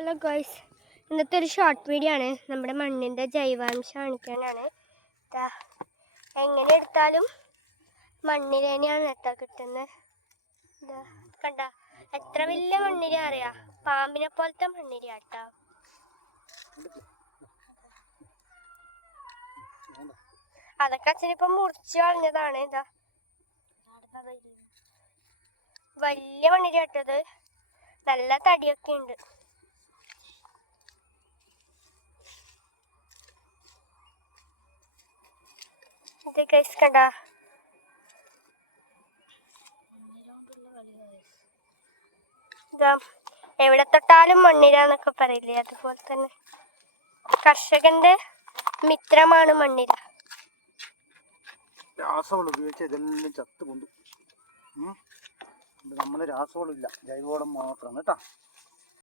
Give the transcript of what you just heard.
Hello ഗോയ്സ്, ഇന്നത്തെ ഒരു short video ആണ്. നമ്മുടെ മണ്ണിൻ്റെ ജൈവാംശം കാണിക്കാനാണ്. എങ്ങനെ എടുത്താലും മണ്ണിര തന്നെയാണ് കിട്ടുന്നത്. കണ്ട എത്ര വലിയ മണ്ണിര അറിയാം, പാമ്പിനെ പോലത്തെ മണ്ണിര കേട്ടോ. അതൊക്കെ അച്ഛനിപ്പം മുറിച്ച് കളഞ്ഞതാണ്. വലിയ മണ്ണിര കേട്ടത്, നല്ല തടിയൊക്കെ ഉണ്ട്. ഇത് ഗൈസ് കണ്ട, എവിടെ തൊട്ടാലും മണ്ണിര എന്നൊക്കെ പറയില്ലേ, അതുപോലെ തന്നെ കർഷകന്റെ മിത്രമാണ് മണ്ണിര. രാസവളം ഉപയോഗിച്ച് ഇതെല്ലാം ചത്തുകൊണ്ടു. നമ്മൾ രാസവളം ഇല്ല, ജൈവവളം മാത്രമാണ് കേട്ടോ.